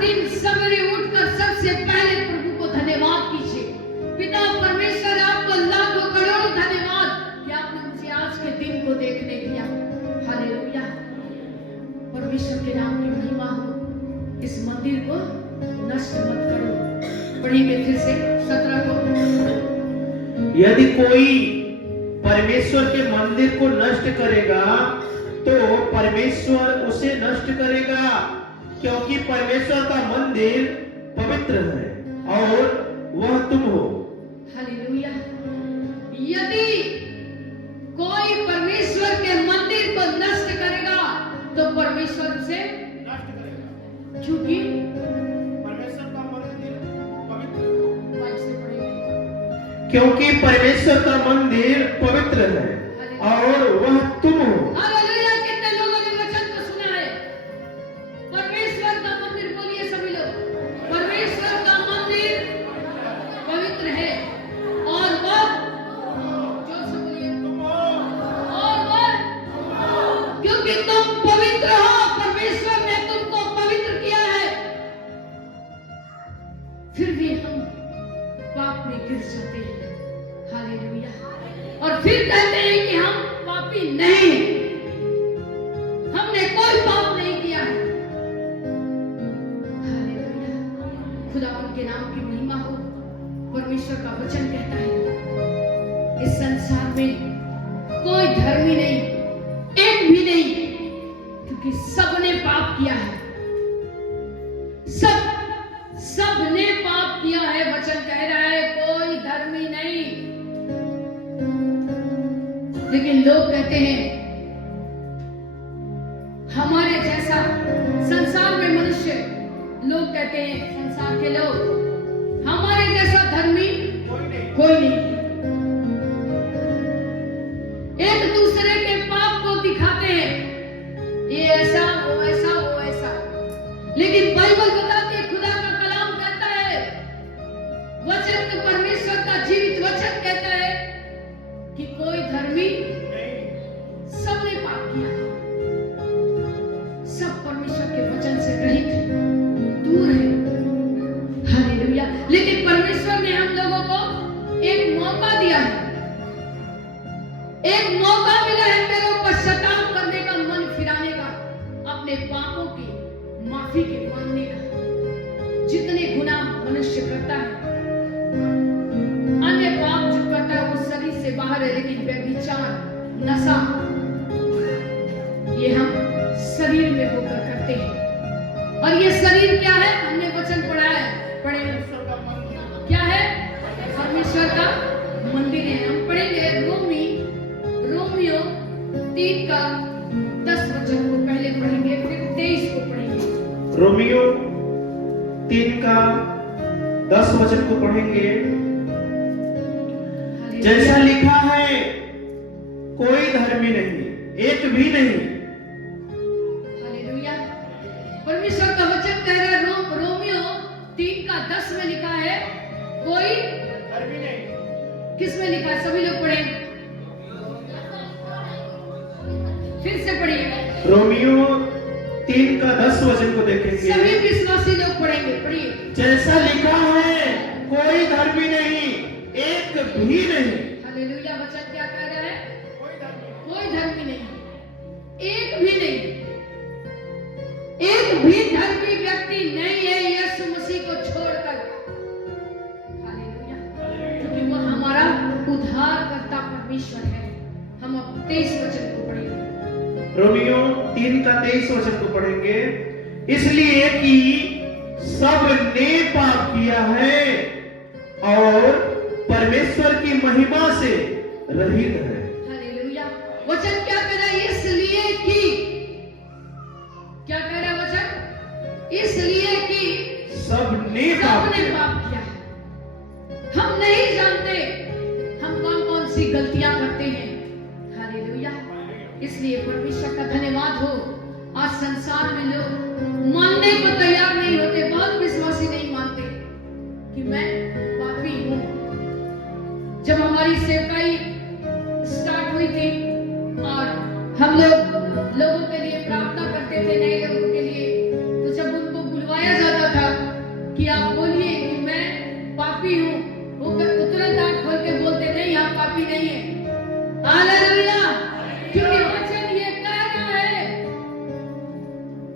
दिन सवेरे उठकर सबसे पहले प्रभु को धन्यवाद कीजिए। पिता परमेश्वर, आपको लाखों करोड़ों धन्यवाद कि आपने मुझे आज के दिन को देखने दिया। हालेलुया, परमेश्वर के नाम की महिमा हो। इस मंदिर को नष्ट मत करो। पढ़ेंगे फिर से 17 को। यदि कोई परमेश्वर के मंदिर को नष्ट करेगा तो परमेश्वर उसे नष्ट करेगा, क्योंकि परमेश्वर का मंदिर पवित्र है और वह तुम हो। हालेलुया। यदि कोई परमेश्वर के मंदिर को नष्ट करेगा तो परमेश्वर उसे नष्ट करेगा, क्योंकि परमेश्वर का मंदिर पवित्र है। वाइस से पढ़ेंगे। क्योंकि परमेश्वर का मंदिर पवित्र है और वह तुम हो। हालेलुया। कितने लोगों ने वचन को सुना है? परमेश्वर का मंदिर, बोलिए सभी लोग, परमेश्वर का मंदिर पवित्र है और वह, जोर से बोलिए, और वह, क्योंकि तुम पवित्र हो, परमेश्वर ने तुमको पवित्र किया है। फिर भी हम पाप में गिर जाते हैं। हालेलुया। और फिर कहते हैं कि हम पापी नहीं, हमने कोई पाप नहीं किया है। हालेलुया। खुदावंद के नाम की महिमा हो। परमेश्वर का वचन कहता है इस संसार में कोई धर्मी नहीं, एक भी नहीं, क्योंकि सबने पाप किया है। सबने पाप किया है। वचन कह रहा है कोई धर्मी नहीं। लेकिन लोग कहते हैं हमारे जैसा, संसार में मनुष्य, लोग कहते हैं, संसार के लोग, हमारे जैसा धर्मी कोई नहीं। एक दूसरे के पाप को दिखाते हैं, ये ऐसा, वो ऐसा, वो ऐसा। लेकिन बाइबल बताती है, खुदा का कलाम कहता है, वचन तो परमेश्वर का जीवित वचन कहता है कि कोई धर्मी, सबने पाप किया, सब परमेश्वर के वचन से रहित है, दूर है। हालेलुया। लेकिन परमेश्वर ने हम लोगों को एक मौका दिया है, एक मौका मिला है मेरे पश्चाताप करने का, मन फिराने का, अपने पापों की माफी के मांगने का। जितने गुनाह मनुष्य करता है, अन्य पाप जो करता है वो शरीर से बाहर है, लेकिन व्यभिचार, नशा, ये हम शरीर में होकर करते हैं। और ये शरीर क्या है? हमने वचन पढ़ा है, पढ़े, क्या है? परमेश्वर का मंदिर है। हम पढ़ेंगे रोमियो 3 का 10 वचन को पहले पढ़ेंगे, फिर 23 को पढ़ेंगे। रोमियो 3 का 10 वचन को पढ़ेंगे। जैसा लिखा है, कोई धर्मी नहीं, एक भी नहीं। हालेलुया। परमेश्वर का वचन कह रहा है, रोमियो 3 का 10 में लिखा है, कोई धर्मी नहीं। किस में लिखा है? सभी लोग पढ़ें, फिर से पढ़िए। रोमियो 3 का 10 वचन को देखेंगे। सभी विश्वासी लोग पढ़ेंगे, पढ़िए। जैसा लिखा है, कोई धर्मी नहीं, एक भी नहीं। हालेलुया। वचन क्या कह रहा है? कोई धर्मी नहीं, एक भी नहीं, एक भी धर्मी व्यक्ति नहीं है यीशु मसीह को छोड़कर। हालेलुया। क्योंकि वह हमारा उद्धारकर्ता परमेश्वर है। हम अब 23 वचन को पढ़ेंगे। रोमियो 3 का 23 वचन को पढ़ेंगे। इसलिए कि सबने पाप किया है और परमेश्वर की महिमा से रहित है। हालेलुया। वचन क्या कह रहा है? इसलिए कि, क्या कह रहा है वचन? इसलिए कि सबने पाप किया है। हम नहीं जानते हम कौन कौन सी गलतियां करते हैं। हालेलुया। इसलिए परमेश्वर का धन्यवाद हो। आज संसार में लोग मानने को तैयार नहीं होते, बहुत विश्वासी नहीं मानते कि मैं पापी हूं। जब हमारी सेवकाई स्टार्ट हुई थी और हम लोगों के लिए प्रार्थना करते थे, नए लोगों के लिए, तो जब उनको बुलवाया जाता था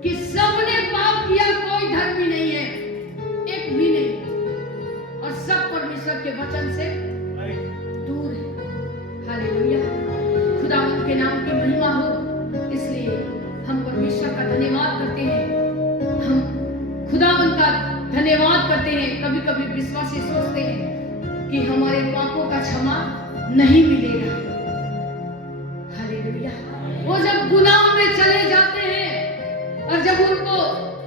कि सबने पाप किया, कोई धर्मी नहीं है, एक भी नहीं, और सब परमेश्वर के वचन से दूर है। हालेलुया, खुदावंत के नाम की महिमा हो। इसलिए हम परमेश्वर का धन्यवाद करते हैं, हम खुदावंत का धन्यवाद करते हैं। कभी कभी विश्वासी सोचते हैं कि हमारे पापों का क्षमा नहीं मिलेगा। हालेलुया, वो जब गुनाह में चले जाते हैं और जब उनको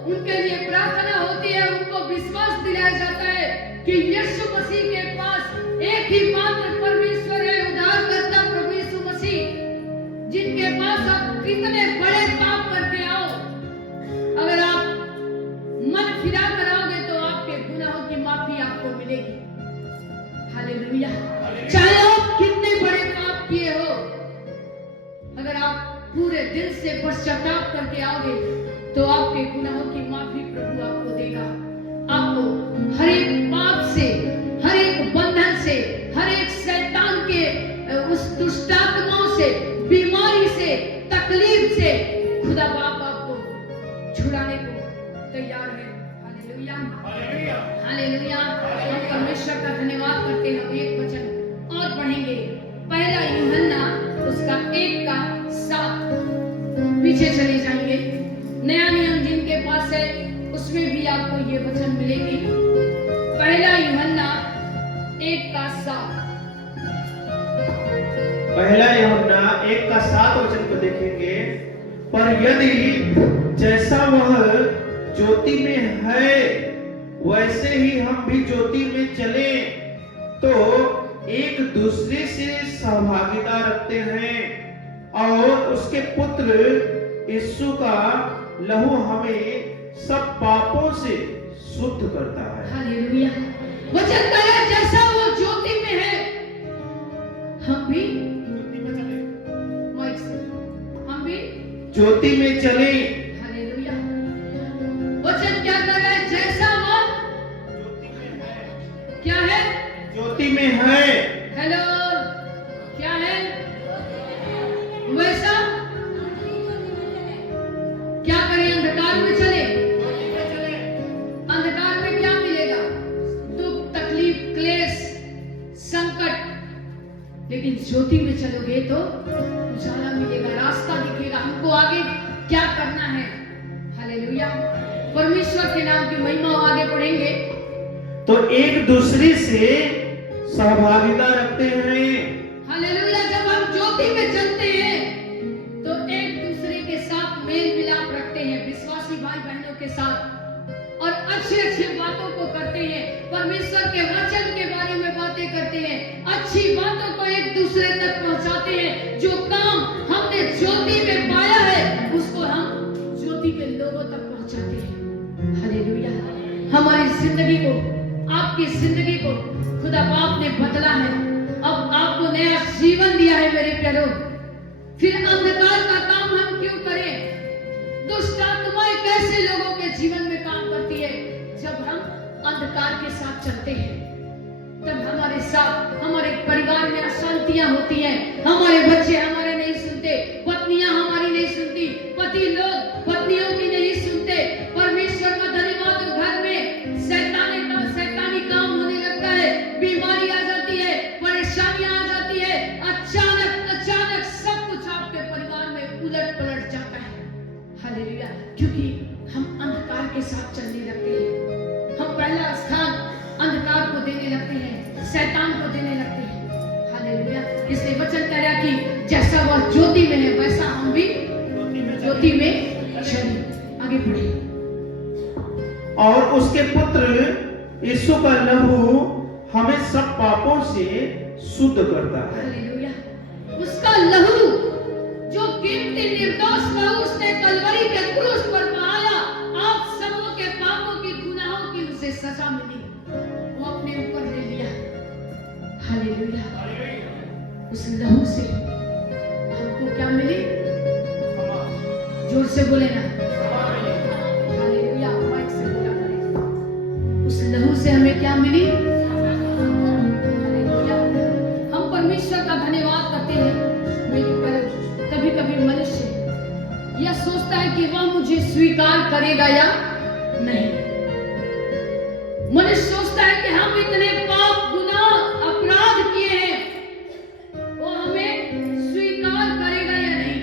उनके लिए प्रार्थना होती है, उनको विश्वास दिलाया जाता है कि यीशु मसीह के पास एक ही मात्र परमेश्वर है, उद्धारकर्ता प्रभु यीशु मसीह, जिनके पास आप कितने बड़े पाप करके आओ, अगर आप मन फिरा कर आओगे तो आपके गुनाहों की माफी आपको मिलेगी। हालेलुया, चाहे आप कितने बड़े पाप किए हो, अगर आप पूरे दिल से पश्चाताप करके आओगे तो आपके गुनाहों की माफी प्रभु आपको देगा। आपको हर एक पाप से, हर एक बंधन से, हर एक शैतान के उस दुष्टात्माओं से, बीमारी से, तकलीफ से खुदा बाप आपको छुड़ाने को तैयार है। हालेलुया, हालेलुया, हम परमेश्वर का धन्यवाद करते हैं। हम एक वचन और पढ़ेंगे, पहला यूहन्ना उसका 1:7। पीछे चले जाएंगे, नया नियम जिनके पास है उसमें भी आपको ये वचन मिलेगी। पहला यूहन्ना 1:7। पहला यूहन्ना 1:7 वचन को देखेंगे, पर यदि जैसा वह ज्योति में है वैसे ही हम भी ज्योति में चले तो एक दूसरे से सहभागिता रखते हैं और उसके पुत्र यीशु का लहू हमें सब पापों से शुद्ध करता है। हालेलुया, वचन कह रहा है जैसा वो ज्योति में है हम भी ज्योति में चले, माइक से हम भी ज्योति में चले। हालेलुया, वचन क्या कर रहा है, जैसा वो ज्योति में है, क्या है, ज्योति में है। हेलो, क्या है, वैसा क्या करें, अंधकार में चले। अंधकार में क्या मिलेगा, दुख, तकलीफ, क्लेश, संकट, लेकिन ज्योति में चलोगे तो उजाला मिलेगा, रास्ता दिखेगा, हमको आगे क्या करना है। हालेलुया, परमेश्वर के नाम की महिमा। आगे पढ़ेंगे तो एक दूसरे से सहभागिता रखते हैं। हालेलुया, जब हम ज्योति में चलते हैं तो एक दूसरे के साथ मेल मिलाप रखते हैं, विश्वासी भाई बहनों के साथ, और अच्छे अच्छे बातों को करते हैं, परमेश्वर के वचन के बारे में बातें करते हैं, अच्छी बातों को एक दूसरे तक पहुंचाते हैं। जो काम हमने ज्योति में पाया है उसको हम ज्योति के लोगों तक पहुंचाते हैं। हालेलुया, हमारी जिंदगी को, आपकी जिंदगी को खुदा बाप ने बदला है, अब आपको नया जीवन दिया है मेरे प्यारो। फिर अंधकार का काम हम क्यों करें? दुष्ट आत्माएं कैसे लोगों के जीवन में काम करती है? जब हम अंधकार के साथ चलते हैं तब हमारे साथ, हमारे परिवार में अशांतियां होती हैं, हमारे बच्चे हमारे नहीं सुनते, पत्नियां हमारी नहीं सुनती, पति लोग पत्नियों की नहीं सुनते। परमेश्वर का धन्यवाद हो, घर में शैतानी काम होने लगता है, बीमारी आ जाती है, परेशानियां आ जाती है, अचानक सब कुछ आपके परिवार में उलट पलट जाता है। हालेलुया, क्योंकि हम अंधकार के साथ चलने लगते हैं, हम पहला स्थान अंधकार को देने लगते हैं, शैतान को देने लगते हैं। हालेलुया, इसलिए वचन कह रहा कि जैसा वह ज्योति में है वैसा हम भी ज्योति में चलें। आगे बढ़े, और उसके पुत्र यीशु का लहू हमें सब पापों से शुद्ध करता है। हालेलुया, उसका लहू जो कीमती निर्दोष लहू उसने कलवरी के क्रूस पर बहाया, आप सबों के पापों की, गुनाहों की उसे सजा मिली, वो अपने ऊपर ले लिया। हालेलुया, उस लहू से हमको क्या मिली? जोर से बोले ना, हालेलुया, माइक से बोला करें। उस लहू से हमें क्या मिली? हालेलुया, हम परमेश्वर का धन्यवाद करते हैं। मेरी कभी कभी मनुष्य यह सोचता है कि वह मुझे स्वीकार स्वीकार करेगा या नहीं। मनुष्य सोचता है कि हम इतने पाप गुनाह अपराध किए हैं, वो हमें स्वीकार करेगा या नहीं,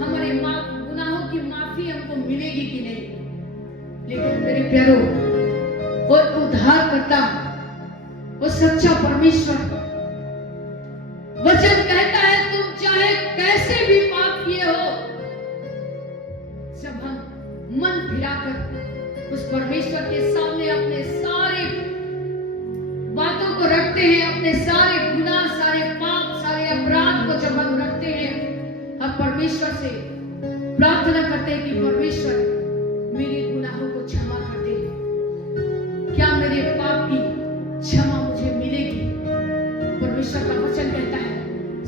हमारे गुनाहों की माफी हमको मिलेगी कि नहीं। लेकिन मेरे प्यारो, वो उद्धार करता, वो सच्चा परमेश्वर, वचन कहता है तुम चाहे कैसे भी पाप किए हो, जब हम मन फिराकर उस परमेश्वर के सामने अपने सारे बातों को रखते हैं, अपने सारे गुनाह, सारे पाप, सारे अपराध को जब हम रखते हैं, हम परमेश्वर से प्रार्थना करते हैं कि परमेश्वर मेरे गुनाहों को क्षमा कर दे, क्या मेरे पाप की क्षमा मुझे मिलेगी। परमेश्वर का वचन कहता है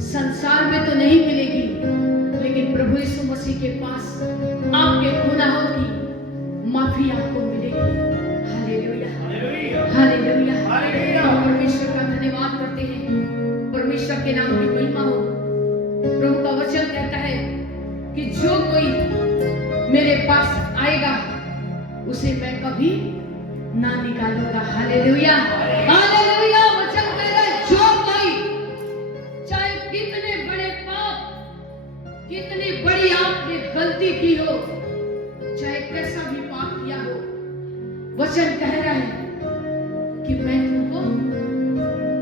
संसार में तो नहीं मिलेगी, लेकिन प्रभु यीशु मसीह के पास आपके गुनाहों की माफी आपको मिलेगी। Hallelujah, hallelujah, hallelujah. हम परमेश्वर का धन्यवाद करते हैं, परमेश्वर के नाम की महिमा हो। प्रभु का वचन कहता है कि जो कोई मेरे पास आएगा उसे मैं कभी ना निकालूंगा। Hallelujah, hallelujah. वचन कह रहा है जो कोई चाहे कितने बड़े पाप, कितनी बड़ी आपने गलती की हो, चाहे कैसा भी पाप किया हो, वचन कह रहा है कि मैं तुमको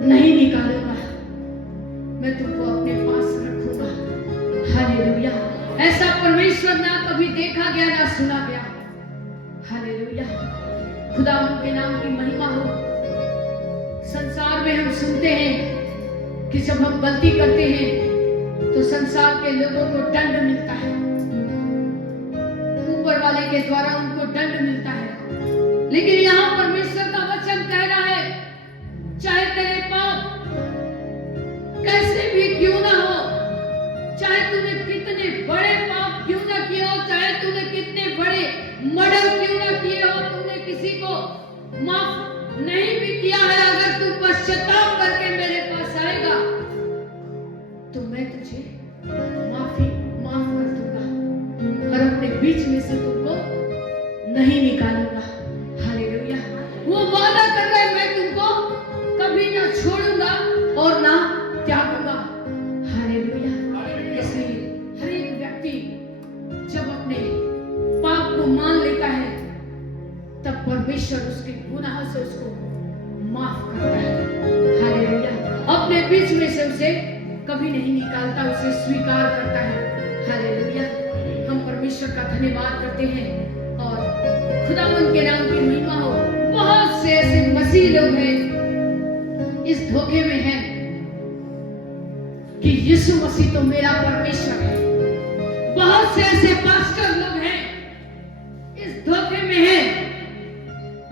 नहीं निकालूंगा, मैं तुमको अपने पास रखूंगा। हालेलुया। ऐसा परमेश्वर ना कभी देखा गया ना सुना गया। हालेलुया, खुदावंद के नाम की महिमा हो। संसार में हम सुनते हैं कि जब हम गलती करते हैं तो संसार के लोगों को दंड मिलता है, ऊपर वाले के द्वारा उनको दंड मिलता है। लेकिन यहाँ परमेश्वर का वचन कह रहा है चाहे तेरे पाप कैसे भी क्यों ना हो, चाहे तूने कितने बड़े पाप क्यों ना किए हो, चाहे तूने कितने बड़े मर्डर क्यों ना किए हो, तूने किसी को माफ नहीं भी किया है, अगर तू पश्चाताप करके मेरे पास आएगा तो मैं तुझे माफ कर दूंगा और अपने बीच में से तुमको नहीं निकालूंगा। हालेलुया। वो वादा कर रहा है मैं तुमको कभी ना छोड़ूंगा और ना त्यागूंगा। हालेलुया। इसलिए हर एक व्यक्ति जब अपने पाप को मान लेता है तब परमेश्वर उसके गुनाह से उसको माफ करता है। हालेलुया। अपने बीच में से उसे कभी नहीं निकालता, उसे स्वीकार करता है। हालेलुया। हम परमेश्वर का धन्यवाद करते हैं और खुदावंद के नाम की महिमा हो। बहुत से ऐसे मसीह लोग हैं इस धोखे में हैं कि यीशु मसीह तो मेरा परमेश्वर है। बहुत से ऐसे पास्टर लोग हैं इस धोखे में हैं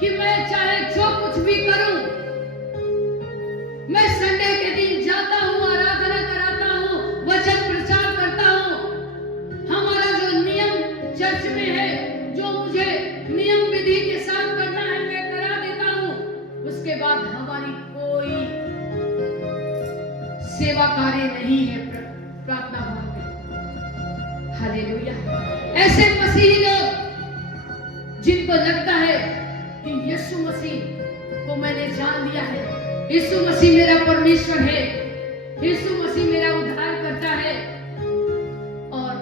कि मैं चाहे जो कुछ भी करूं, मैं संडे के दिन जाता हूं, आराधना कराता हूं, वचन प्रचार करता हूं, हमारा जो नियम चर्च में है, जो मुझे नियम विधि के साथ करना है मैं करा देता हूं, उसके बाद हमारी कोई सेवा कार्य नहीं है प्रार्थना भवन में। हालेलुया। ऐसे मसीही लोग जिनको लगता है कि यीशु मसीह को मैंने जान लिया है, यीशु मसीह मेरा परमेश्वर है, यीशु मसीह मेरा उद्धार करता है और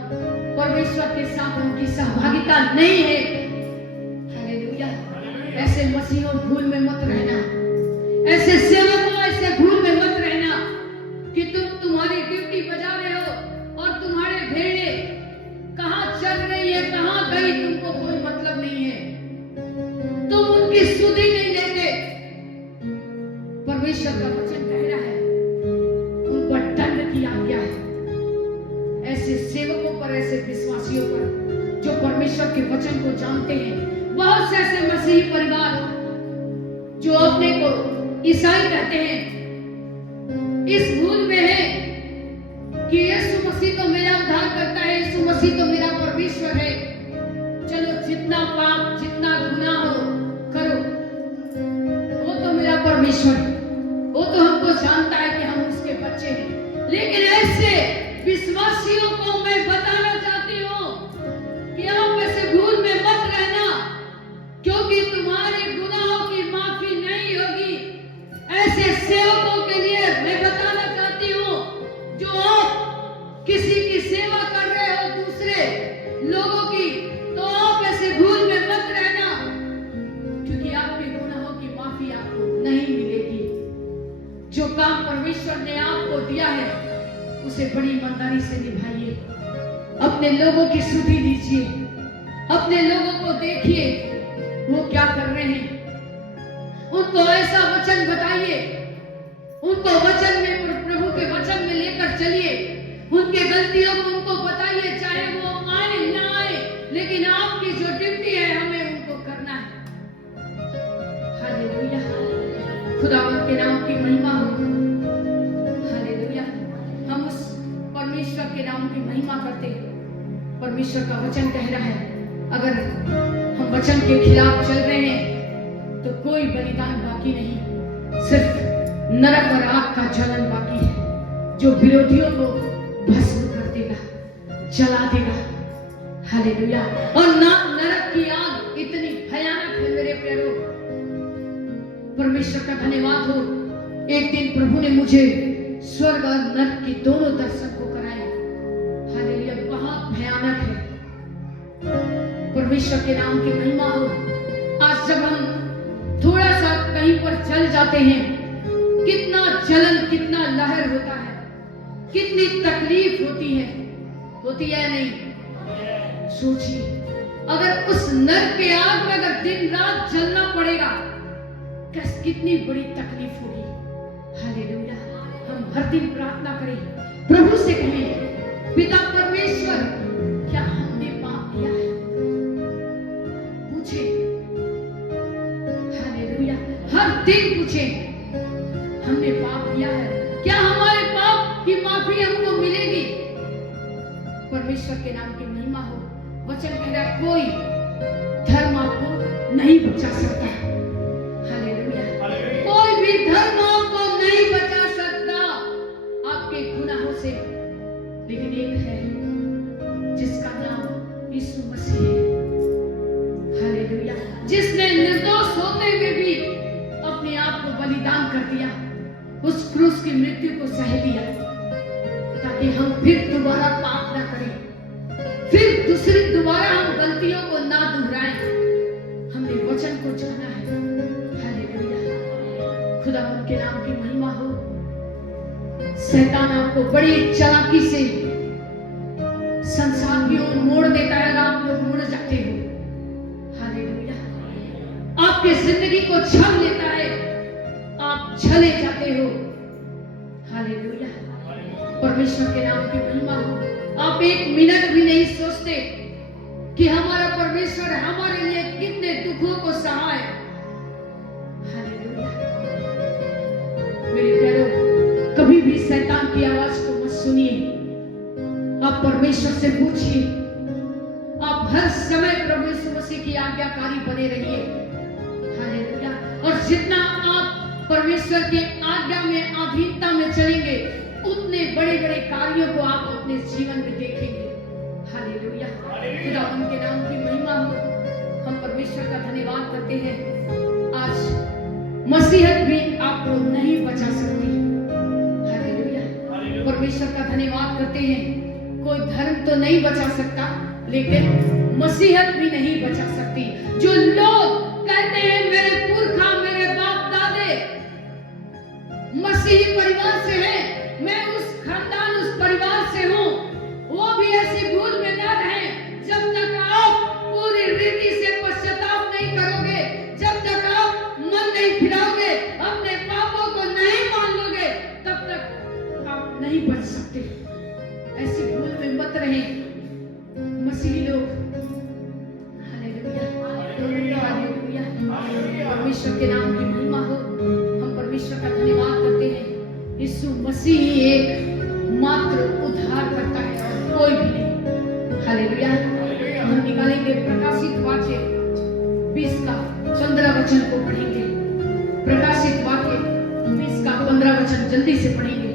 परमेश्वर के साथ उनकी सहभागिता नहीं है। हालेलुया। ऐसे मसीहों भूल में मत रहना, ऐसे सेवकों ऐसे भूल में मत रहना कि तुम्हारी ड्यूटी बजा रहे हो और तुम्हारे भेड़े कहां चल रही है, कहां गई, तुमको कोई मतलब नहीं है, तुम उनकी सुधि नहीं लेते। परमेश्वर का वचन कह रहा है उन पर दंड किया गया है। ऐसे सेवकों पर, ऐसे विश्वासियों पर जो परमेश्वर के वचन को जानते हैं। बहुत से ऐसे मसीही परिवार जो अपने को ईसाई कहते हैं इस भूल में है कि यीशु मसीह तो मेरा उद्धार करता है, यीशु मसीह तो मेरा परमेश्वर है, चलो जितना पाप जितना गुनाह हो करो, वो तो मेरा परमेश्वर है, वो तो हमको जानता है कि हम उसके बच्चे हैं। लेकिन ऐसे विश्वासियों को मैं बताना चाहती हूँ कि आप ऐसे भूल में उसे बड़ी ईमानदारी से निभाइए। अपने लोगों की सुधि लीजिए, अपने लोगों को देखिए वो क्या कर रहे हैं, उनको ऐसा वचन बताइए, उनको वचन में, प्रभु के वचन में लेकर चलिए, उनके गलतियों को उनको बताइए, चाहे वो आए ना आए, लेकिन आपकी जो ड्यूटी है हमें उनको करना है। हालेलुया, खुदावंत के नाम की महिमा हो। हालेलुया, हम उस परमेश्वर के नाम की महिमा करते हैं। परमेश्वर का वचन कह रहा है, अगर हम वचन के खिलाफ चल रहे हैं तो कोई बलिदान बाकी नहीं, सिर्फ नरक और आग का जलन बाकी है, जो विरोधियों को भस्म कर देगा, जला देगा। हालेलुया, और नरक की आग इतनी भयानक है मेरे प्यारों। परमेश्वर का धन्यवाद हो, एक दिन प्रभु ने मुझे स्वर्ग और नरक की दोनों दर्शन को कराए। हालेलुया, बहुत भयानक है। परमेश्वर के नाम की महिमा हो। आज जब हम थोड़ा सा कहीं पर चल जाते हैं, कितना जलन, कितना लहर होता है, कितनी तकलीफ होती है नहीं? सोचिए, अगर उस नरक के आग में अगर दिन रात जलना पड़ेगा, कितनी बड़ी तकलीफ होगी। हालेलुया, हम हर दिन प्रार्थना करें, प्रभु से कहें, पिता परमेश्वर, क्या हमने पाप किया है? पूछे, हालेलुया, हर दिन पूछे, हमने पाप किया है? क्या हमारे पाप की माफी हमको मिलेगी? परमेश्वर के नाम की महिमा हो। वचन कह रहा है, कोई धर्म आपको नहीं बचा सकता। हालेलुया, कोई भी धर्म आपको नहीं बचा सकता आपके गुनाहों से, लेकिन एक है जिसका नाम यीशु मसीह है। हालेलुया, जिसने निर्दोष होते हुए भी अपने आप को बलिदान कर दिया, उस क्रूस की मृत्यु को सह लिया, ताकि हम फिर दोबारा पाप ना करें, फिर दोबारा हम गलतियों को ना दोहराएं। हमने वचन को जाना है। हालेलुया, खुदा उनके नाम की महिमा हो। शैतान आपको बड़ी चालाकी से संसार की ओर मोड़ देता है, आप लोग मुड़ जाते हो। हालेलुया, आपकी जिंदगी को छल लेता है, आप छले जाते हो। हालेलुया, परमेश्वर के नाम की महिमा हो। आप एक मिनट भी नहीं सोचते कि हमारा परमेश्वर हमारे लिए कितने दुखों को सहा है। हालेलुया, मेरे प्यारों, कभी भी शैतान की आवाज को मत सुनिए। आप परमेश्वर से पूछिए, आप हर समय प्रभु यीशु मसीह की आज्ञाकारी बने रहिए। हालेलुया, और जितना आप परमेश्वर के आज्ञा में, अधीनता में चलेंगे, उतने बड़े बड़े कार्यों को आप अपने जीवन में देखेंगे। हालेलुया, खुदा उनके नाम की महिमा हो। हम परमेश्वर का धन्यवाद करते हैं। आज मसीहत भी आपको नहीं बचा सकती। हालेलुया, परमेश्वर का धन्यवाद करते हैं। कोई धर्म तो नहीं बचा सकता, लेकिन मसीहत भी नहीं बचा सकती। जो लोग कहते हैं मेरे पुरखा, मेरे बाप दादे मसीही परिवार से हैं, मैं उस खानदान, उस परिवार से हूं, वो भी ऐसी भूल में न रहें। जब तक आप पूरी रीति से पश्चाताप नहीं करोगे, जब तक आप मन नहीं फिराओगे, अपने पापों को नहीं मान लोगे, तब तक आप नहीं बच सकते। ऐसी भूल में मत रहें मसीही लोग। हालेलुया, हालेलुया, परमेश्वर के नाम की महिमा हो। हम परमेश्वर का धन्यवाद करते हैं। यीशु मसीह ही एक मात्र उद्धार करता है, और कोई भी नहीं। हालेलुया, हम निकालेंगे प्रकाशित वाक्य 20 का 15 वचन को पढ़ेंगे। प्रकाशित वाक्य 20 का 15 वचन जल्दी से पढ़ेंगे।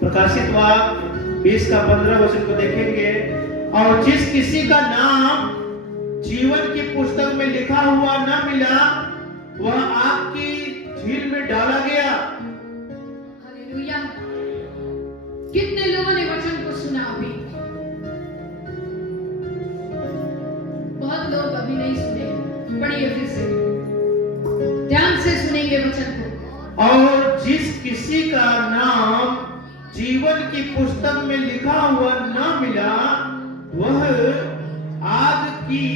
प्रकाशित वाक्य 20 का 15 वचन को देखेंगे। और जिस किसी का नाम जीवन की पुस्तक में लिखा हुआ न मिला, वह आग की झील में डाला गया। हालेलुया, कितने लोगों ने वचन को सुना? अभी बहुत लोग अभी नहीं सुने। पढ़िए फिर से, ध्यान से सुनेंगे वचन को। और जिस किसी का नाम जीवन की पुस्तक में लिखा हुआ न मिला, वह आग की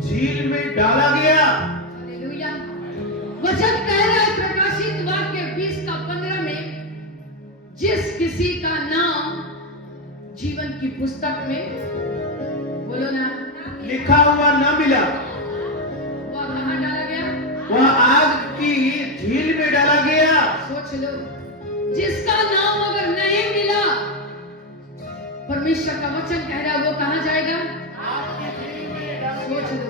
झील में डाला गया। हालेलुया। वचन कह रहा है प्रकाशित वाक्य 20:15 में, जिस किसी का नाम जीवन की पुस्तक में, बोलो ना, लिखा हुआ न मिला, वह कहां डाला गया? वह आग की झील में डाला गया। सोच लो, जिसका नाम अगर नहीं मिला, परमेश्वर का वचन कह रहा है वो कहां जाएगा? सोच लो,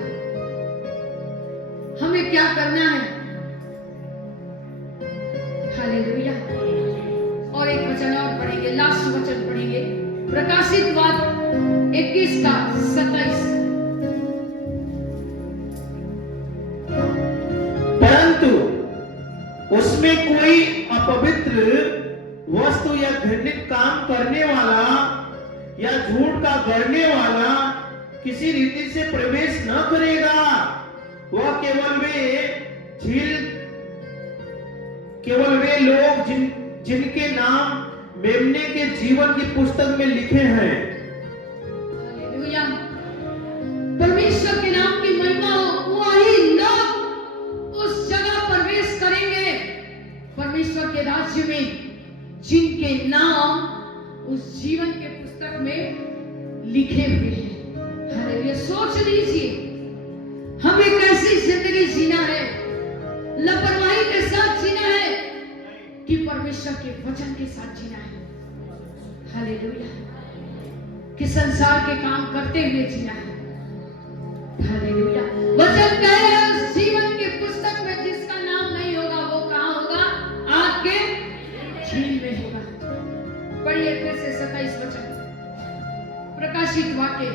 हमें क्या करना है? हालेलुया। और एक वचन और पढ़ेंगे, लास्ट वचन पढ़ेंगे, प्रकाशित वाक्य 21:27। परंतु उसमें कोई अपवित्र वस्तु या घृणित काम करने वाला या झूठ का गढ़ने वाला किसी रीति से प्रवेश न करेगा। वह केवल वे लोग जिनके नाम मेमने के जीवन की पुस्तक में लिखे हैं। हालेलुया। परमेश्वर के नाम की महिमा हो, वही लोग उस जगह प्रवेश करेंगे परमेश्वर के राज्य में, जिनके नाम उस जीवन के पुस्तक में लिखे हुए हैं। हालेलुया। सोच लीजिए, हमें कैसी जिंदगी जीना है? लापरवाही के साथ जीना है कि परमेश्वर के वचन के साथ जीना है? हालेलुया। कि संसार के काम करते हुए जीना है? हालेलुया। वचन कह रहा है उस जीवन की पुस्तक में जिसका नाम नहीं होगा, वो कहां होगा? आग के झील में होगा। पढ़िए फिर से 27 वचन, प्रकाशित वाक्य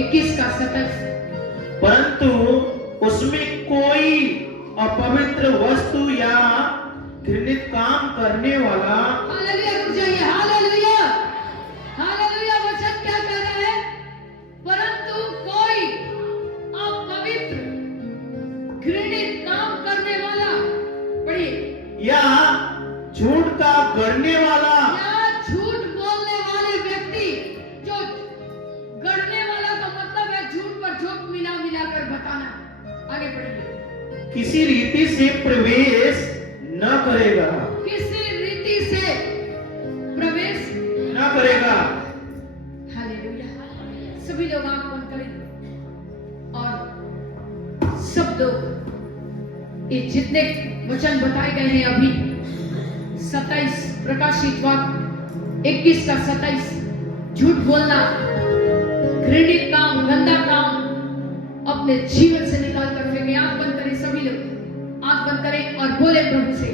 21:27। परंतु उसमें कोई अपवित्र वस्तु या घृणित काम करने वाला, हालेलुया, रुक जाइए, हालेलुया, हालेलुया। वचन क्या कह रहा है? परंतु कोई अपवित्र घृणित काम करने वाला, पढ़िए, या झूठ का गढ़ने वाला, या झूठ बोलने वाले व्यक्ति, जो गढ़ने वाला का मतलब है झूठ पर झूठ मिला कर बताना। आगे पढ़िए, किसी रीति से प्रवेश न करेगा, किसी रीति से प्रवेश न करेगा। हालेलुया। सभी लोग आंख बंद करें और सब लोग ये जितने वचन बताए गए हैं अभी 27 प्रकाशित वाक्य 21:27, झूठ बोलना, घृणित काम, गंदा काम अपने जीवन से निकाल कर फेंके। आंख बंद करें, सभी लोग आंख बंद करें और बोले प्रभु से,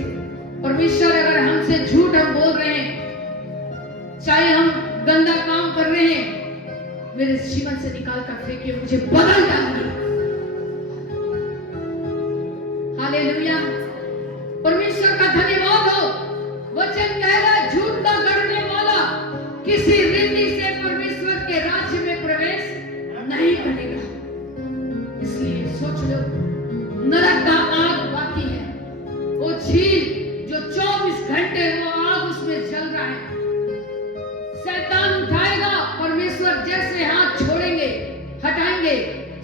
परमेश्वर अगर हमसे झूठ हम बोल रहे हैं, चाहे हम गंदा काम कर रहे हैं, मेरे जीवन से निकाल कर फेंके, मुझे बदल डालिए। हालेलुया। परमेश्वर का धन्यवाद हो। वचन कह रहा है झूठ का गढ़ने वाला किसी रीति से परमेश्वर के राज्य में प्रवेश नहीं करेगा। इसलिए सोच लो, नरक का आग बाकी है, वो झील जो 24 घंटे वो आग उसमें जल रहा है। शैतान उठाएगा, परमेश्वर जैसे हाथ छोड़ेंगे, हटाएंगे,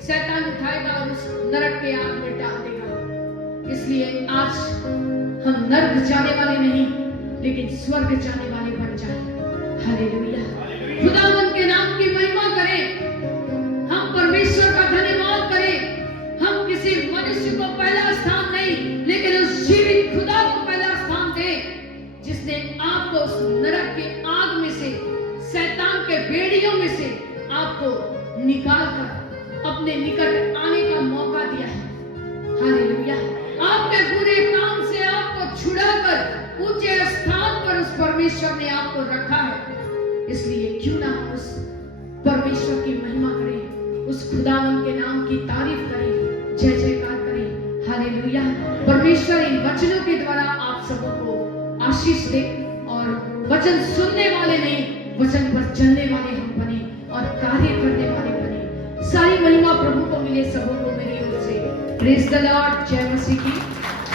शैतान उठाएगा और उस नरक के आग में डाल देगा। इसलिए आज हम नरक जाने वाले नहीं, लेकिन स्वर्ग जाने वाले बन जाए। हालेलुया। खुदावंद के नाम की महिमा करें, हम परमेश्वर का धन्यवाद करें। हम किसी मनुष्य को पहला स्थान नहीं, लेकिन उस जीवित खुदा को पहला स्थान दें, जिसने आपको उस नरक के आग में से, शैतान के बेड़ियों में से आपको निकालकर अपने निकट आने का मौका दिया है। हालेलुया। आपके बुरे काम से आपको छुड़ाकर ऊंचे स्थान पर उस परमेश्वर ने आपको रखा है। इसलिए क्यों ना हम उस परमेश्वर की महिमा करें, उस खुदावन के नाम की तारीफ करें, जय जयकार करें। हालेलुया। परमेश्वर इन वचनों के द्वारा आप सबको आशीष दे और वचन सुनने वाले नहीं, वचन पर चलने वाले हम बने और कार्य करने वाले बने। सारी महिमा प्रभु को मिले, सबों को मेरी ओर से प्रेज द लॉर्ड। जय मसीह की।